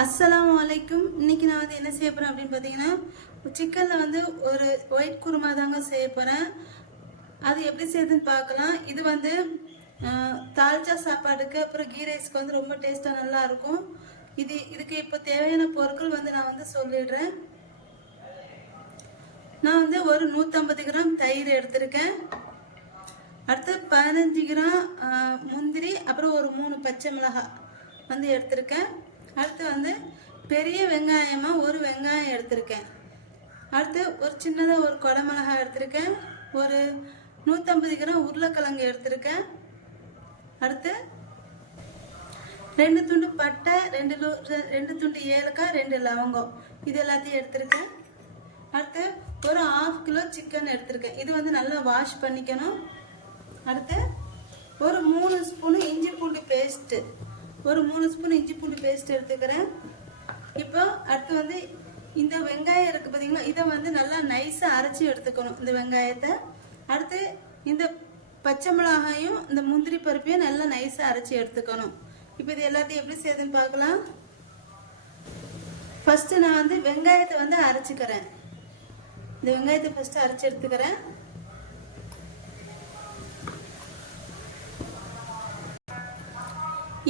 அஸ்லாம் அலைக்கும். இன்றைக்கி நான் வந்து என்ன செய்ய போகிறேன் அப்படின்னு பார்த்தீங்கன்னா சிக்கனில் வந்து ஒரு ஒயிட் குருமா தாங்க செய்ய போகிறேன் அது எப்படி செய்யுதுன்னு பார்க்கலாம். இது வந்து தால்ச்சா சாப்பாடுக்கு அப்புறம் கீ ரைஸ்க்கு வந்து ரொம்ப டேஸ்ட்டாக நல்லாயிருக்கும் இது இதுக்கு இப்போ தேவையான பொருட்கள் வந்து நான் வந்து சொல்லிடுறேன். நான் வந்து ஒரு நூற்றம்பது கிராம் தயிர் எடுத்திருக்கேன். அடுத்து பதினஞ்சு கிராம் முந்திரி அப்புறம் ஒரு மூணு பச்சை மிளகாய் வந்து எடுத்திருக்கேன். அடுத்து வந்து பெரிய வெங்காயமாக ஒரு வெங்காயம் எடுத்திருக்கேன். அடுத்து ஒரு சின்னதாக ஒரு குடமிளகாய் எடுத்திருக்கேன். ஒரு நூற்றம்பது கிராம் உருளைக்கிழங்கு எடுத்திருக்கேன். அடுத்து ரெண்டு துண்டு பட்டை ரெண்டு ரெண்டு துண்டு ஏலக்காய் ரெண்டு லவங்கம். இது எல்லாத்தையும் எடுத்திருக்கேன். அடுத்து ஒரு ஆஃப் கிலோ சிக்கன் எடுத்திருக்கேன். இது வந்து நல்லா வாஷ் பண்ணிக்கணும். அடுத்து ஒரு மூணு ஸ்பூனு இஞ்சி பூண்டு பேஸ்ட்டு ஒரு மூணு ஸ்பூன் இஞ்சி பூண்டு பேஸ்ட் எடுத்துக்கிறேன். இப்போ அடுத்து வந்து இந்த வெங்காயம் இருக்குது பார்த்தீங்களா இதை வந்து நல்லா நைஸாக அரைச்சி எடுத்துக்கணும் இந்த வெங்காயத்தை. அடுத்து இந்த பச்சை மிளகாயும் இந்த முந்திரி பருப்பையும் நல்லா நைஸாக அரைச்சி எடுத்துக்கணும். இப்போ இது எல்லாத்தையும் எப்படி செய்யுதுன்னு பார்க்கலாம். ஃபஸ்ட்டு நான் வந்து வெங்காயத்தை வந்து அரைச்சிக்கிறேன். இந்த வெங்காயத்தை ஃபஸ்ட்டு அரைச்சி எடுத்துக்கிறேன்.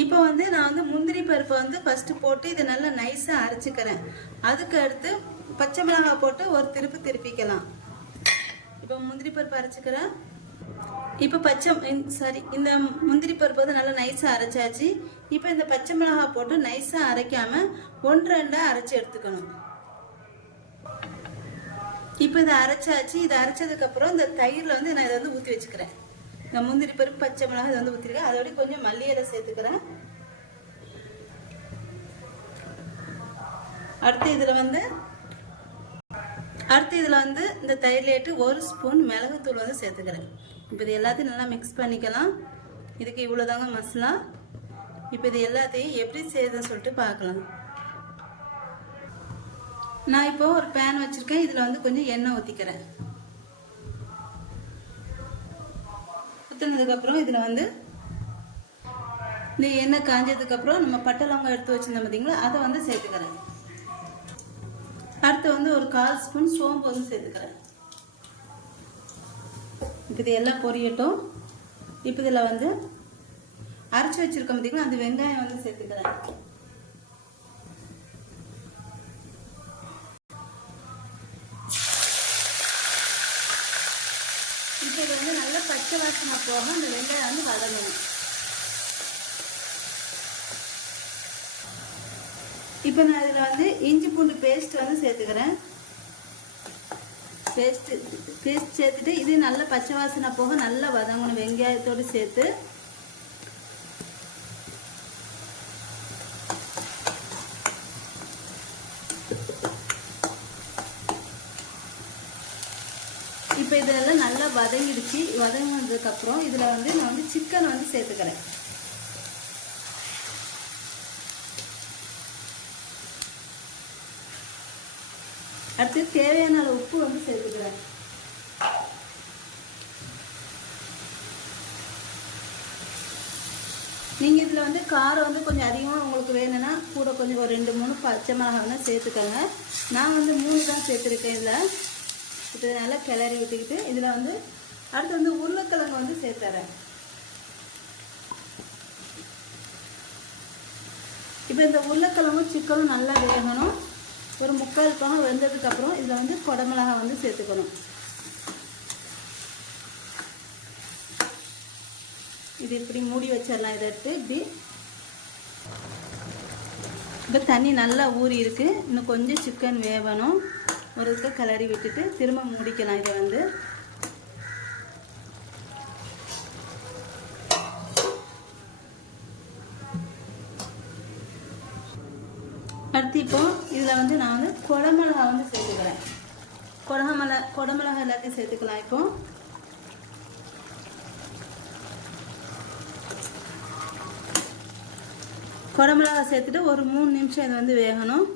இப்போ வந்து நான் வந்து முந்திரி பருப்பை வந்து ஃபஸ்ட்டு போட்டு இதை நல்லா நைஸாக அரைச்சிக்கிறேன். அதுக்கு அடுத்து பச்சை மிளகாய் போட்டு ஒரு திருப்பு திருப்பிக்கலாம். இப்போ முந்திரி பருப்பு அரைச்சிக்கிறேன். இப்போ பச்சை சாரி இந்த முந்திரி பருப்பு வந்து நல்லா நைஸாக அரைச்சாச்சு. இப்போ இந்த பச்சை மிளகாய் போட்டு நைஸாக அரைக்காமல் ஒன்று ரெண்டாக அரைச்சி எடுத்துக்கணும். இப்போ இதை அரைச்சாச்சு. இதை அரைச்சதுக்கப்புறம் இந்த தயிரில் வந்து நான் இதை வந்து ஊற்றி வச்சுக்கிறேன். இந்த முந்திரி பருப்பு பச்சை மிளகாய் இதை வந்து ஊற்றிருக்கேன் அதோட கொஞ்சம் மல்லி இலை சேர்த்துக்கிறேன். அடுத்து இதில் வந்து அடுத்து இதில் வந்து இந்த தயிர்லேட்டு ஒரு ஸ்பூன் மிளகுத்தூள் வந்து சேர்த்துக்கிறேன். இப்போ இது எல்லாத்தையும் நல்லா மிக்ஸ் பண்ணிக்கலாம். இதுக்கு இவ்வளோதாங்க மசாலா. இப்போ இது எல்லாத்தையும் எப்படி செய்யுதுன்னு சொல்லிட்டு பார்க்கலாம். நான் இப்போ ஒரு பேன் வச்சுருக்கேன். இதில் வந்து கொஞ்சம் எண்ணெய் ஊற்றிக்கிறேன் ஊற்றினதுக்கப்புறம் இதில் வந்து இந்த எண்ணெய் காஞ்சதுக்கப்புறம் நம்ம பட்டை லவங்கம் எடுத்து வச்சுருந்தோம் பார்த்தீங்களா அதை வந்து சேர்த்துக்கிறேன். அடுத்து வந்து ஒரு கால் ஸ்பூன் சோம்பு வந்து சேர்த்துக்கிறேன். இப்போ இது எல்லாம் பொரியட்டும். இப்போ இதில் வந்து அரைச்சி வச்சுருக்கோம் பார்த்தீங்களா அந்த வெங்காயம் வந்து சேர்த்துக்கிறேன். இது வந்து நல்லா பச்சை வாசனை போக அந்த வெங்காயம் வந்து வதங்கணும். இப்போ நான் இதில் வந்து இஞ்சி பூண்டு பேஸ்ட் வந்து சேர்த்துக்கிறேன். பேஸ்ட்டு பேஸ்ட் சேர்த்துட்டு இது நல்லா பச்சை வாசனை போக நல்லா வதங்கணும் வெங்காயத்தோடு சேர்த்து. இப்போ இதெல்லாம் நல்லா வதங்கிடுச்சு. வதங்கினதுக்கப்புறம் இதில் வந்து நான் வந்து சிக்கன் வந்து சேர்த்துக்கிறேன். அடுத்து தேவையான அளவு உப்பு வந்து சேர்த்துக்கிறேன். நீங்கள் இதில் வந்து காரம் வந்து கொஞ்சம் அதிகமாக உங்களுக்கு வேணும்னா கூட கொஞ்சம் ஒரு ரெண்டு மூணு பச்சை மிளகாய் சேர்த்துக்கோங்க. நான் வந்து மூணு தான் சேர்த்துருக்கேன் இதில். இது நல்லா கிளறி விட்டுக்கிட்டு இதில் வந்து அடுத்து வந்து உருளைக்கிழங்கு வந்து சேர்த்துறேன். இப்போ இந்த உருளைக்கிழங்கும் சிக்கனும் நல்லா வேகணும். ஒரு முக்கால் பழம் வெந்ததுக்கப்புறம் இதில் வந்து குடமிளகா வந்து சேர்த்துக்கணும். இது இப்படி மூடி வச்சிடலாம் இதை எடுத்து இப்படி. இப்போ தண்ணி நல்லா ஊறி இருக்குது இன்னும் கொஞ்சம் சிக்கன் வேகணும். ஒரு கிளறி விட்டுட்டு திரும்ப மூடிக்கலாம். இதை வந்து அடுத்து இப்போ இதில் வந்து நான் வந்து குடமிளகா வந்து சேர்த்துக்கிறேன். குடமிளகா குடமிளகா எல்லாத்தையும் சேர்த்துக்கலாம் இப்போ. குடமிளகா சேர்த்துட்டு ஒரு மூணு நிமிஷம் இது வந்து வேகணும்.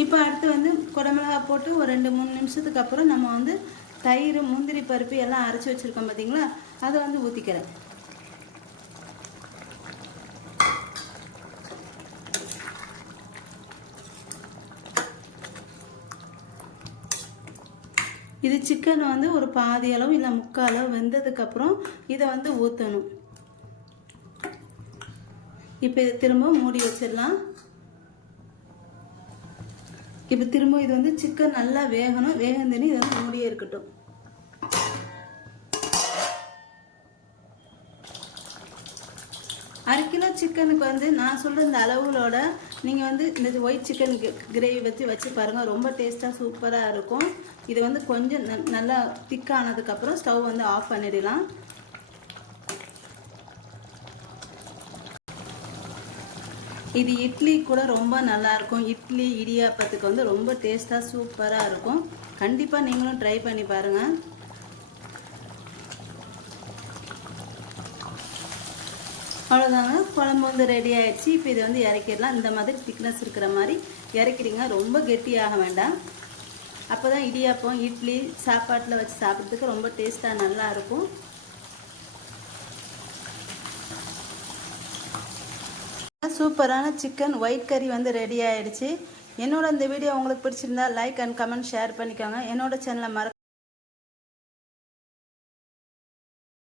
இப்போ அடுத்து வந்து குடமிளகா போட்டு ஒரு ரெண்டு மூணு நிமிஷத்துக்கு அப்புறம் நம்ம வந்து தயிர் முந்திரி பருப்பு எல்லாம் அரைச்சி வச்சுருக்கோம் பார்த்தீங்களா? அதை வந்து ஊற்றிக்கிறேன் இது சிக்கன் வந்து ஒரு பாதி அளவு இல்லை முக்கால் அளவு வெந்ததுக்கப்புறம் இதை வந்து ஊற்றணும் இப்போ இதை திரும்ப மூடி வச்சிடலாம். இப்போ திரும்ப இது வந்து சிக்கன் நல்லா வேகணும். வேகந்தனி இது வந்து மூடியே இருக்கட்டும். அரை கிலோ சிக்கனுக்கு வந்து நான் சொல்கிற இந்த அளவுகளோட நீங்கள் வந்து இந்த ஒயிட் சிக்கன் கிரேவி வச்சு வச்சு பாருங்கள் ரொம்ப டேஸ்ட்டாக சூப்பராக இருக்கும். இது வந்து கொஞ்சம் நல்லா திக்கானதுக்கப்புறம் ஸ்டவ் வந்து ஆஃப் பண்ணிடலாம். இது இட்லி கூட ரொம்ப நல்லா இருக்கும் இட்லி இடியாப்பத்துக்கு வந்து ரொம்ப டேஸ்ட்டாக சூப்பராக இருக்கும். கண்டிப்பாக நீங்களும் ட்ரை பண்ணி பாருங்கள் அவ்வளோதாங்க குழம்பு வந்து ரெடி ஆயிடுச்சு. இப்போ இதை வந்து இறக்கிடலாம். இந்த மாதிரி திக்னஸ் இருக்கிற மாதிரி இறக்கிறீங்க ரொம்ப கெட்டியாக வேண்டாம். அப்போ தான் இடியாப்பம் இட்லி சாப்பாட்டில் வச்சு சாப்பிட்றதுக்கு ரொம்ப டேஸ்ட்டாக நல்லா சூப்பரான சிக்கன் ஒயிட் கறி வந்து ரெடி ஆயிடுச்சு. என்னோட இந்த வீடியோ உங்களுக்கு பிடிச்சிருந்தா லைக் அண்ட் கமெண்ட் ஷேர் பண்ணிக்கோங்க. என்னோட சேனலை மற